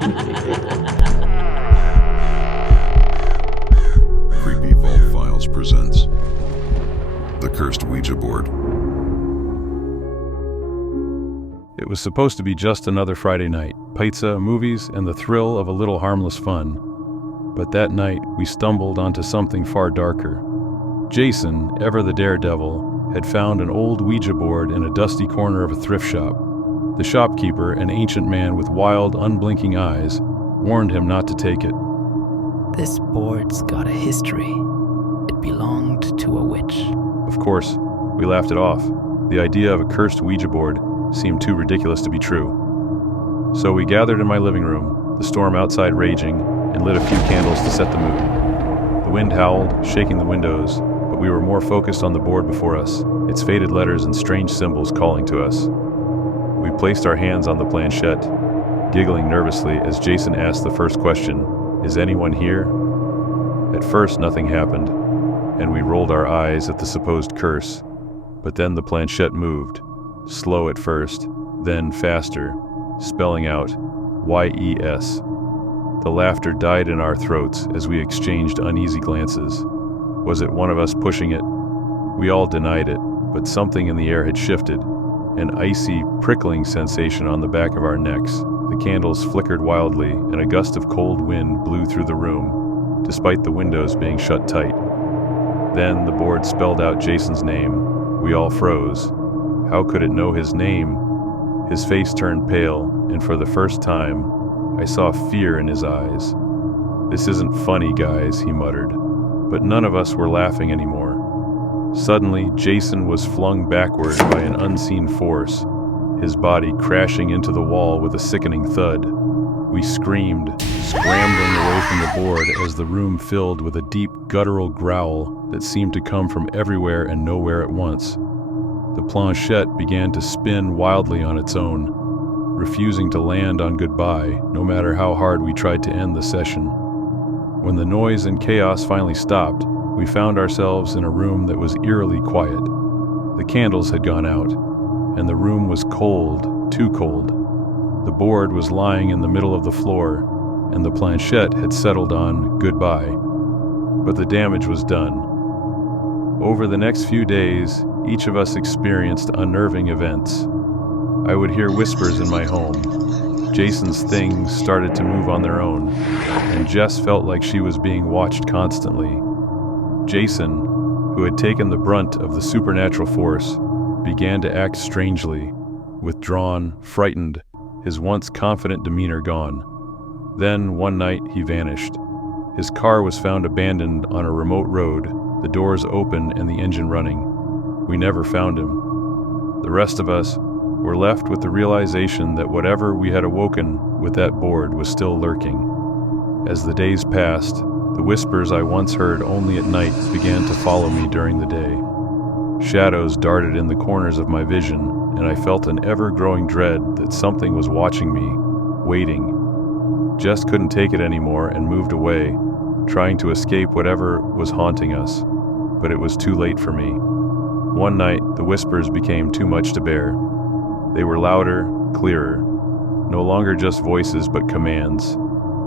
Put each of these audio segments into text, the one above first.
Creepy Vault Files presents The Cursed Ouija Board. It was supposed to be just another Friday night, pizza, movies, and the thrill of a little harmless fun. But that night, we stumbled onto something far darker. Jason, ever the daredevil, had found an old Ouija board in a dusty corner of a thrift shop. The shopkeeper, an ancient man with wild, unblinking eyes, warned him not to take it. This board's got a history. It belonged to a witch. Of course, we laughed it off. The idea of a cursed Ouija board seemed too ridiculous to be true. So we gathered in my living room, the storm outside raging, and lit a few candles to set the mood. The wind howled, shaking the windows, but we were more focused on the board before us, its faded letters and strange symbols calling to us. We placed our hands on the planchette, giggling nervously as Jason asked the first question, "Is anyone here?" At first, nothing happened, and we rolled our eyes at the supposed curse. But then the planchette moved, slow at first, then faster, spelling out YES. The laughter died in our throats as we exchanged uneasy glances. Was it one of us pushing it? We all denied it, but something in the air had shifted, an icy, prickling sensation on the back of our necks. The candles flickered wildly, and a gust of cold wind blew through the room, despite the windows being shut tight. Then the board spelled out Jason's name. We all froze. How could it know his name? His face turned pale, and for the first time, I saw fear in his eyes. "This isn't funny, guys," he muttered. But none of us were laughing anymore. Suddenly, Jason was flung backward by an unseen force, his body crashing into the wall with a sickening thud. We screamed, scrambling away from the board as the room filled with a deep, guttural growl that seemed to come from everywhere and nowhere at once. The planchette began to spin wildly on its own, refusing to land on goodbye, no matter how hard we tried to end the session. When the noise and chaos finally stopped, we found ourselves in a room that was eerily quiet. The candles had gone out, and the room was cold, too cold. The board was lying in the middle of the floor, and the planchette had settled on goodbye. But the damage was done. Over the next few days, each of us experienced unnerving events. I would hear whispers in my home. Jason's things started to move on their own, and Jess felt like she was being watched constantly. Jason, who had taken the brunt of the supernatural force, began to act strangely, withdrawn, frightened, his once confident demeanor gone. Then, one night, he vanished. His car was found abandoned on a remote road, the doors open and the engine running. We never found him. The rest of us were left with the realization that whatever we had awoken with that board was still lurking. As the days passed, the whispers I once heard only at night began to follow me during the day. Shadows darted in the corners of my vision, and I felt an ever-growing dread that something was watching me, waiting. Jess couldn't take it anymore and moved away, trying to escape whatever was haunting us. But it was too late for me. One night, the whispers became too much to bear. They were louder, clearer, no longer just voices but commands,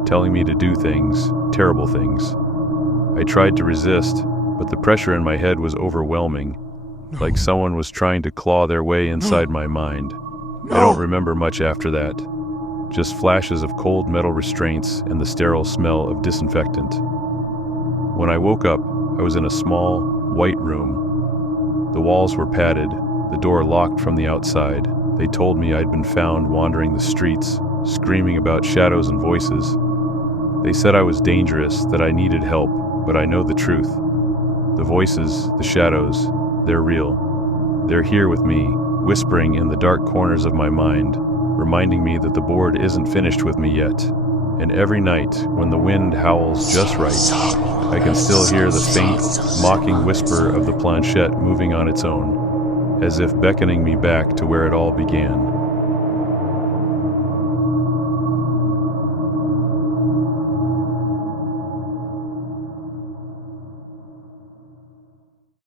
telling me to do things, terrible things. I tried to resist, but the pressure in my head was overwhelming, like someone was trying to claw their way inside my mind. I don't remember much after that, just flashes of cold metal restraints and the sterile smell of disinfectant. When I woke up, I was in a small, white room. The walls were padded, the door locked from the outside. They told me I'd been found wandering the streets, screaming about shadows and voices. They said I was dangerous, that I needed help, but I know the truth. The voices, the shadows, they're real. They're here with me, whispering in the dark corners of my mind, reminding me that the board isn't finished with me yet. And every night, when the wind howls just right, I can still hear the faint, mocking whisper of the planchette moving on its own, as if beckoning me back to where it all began.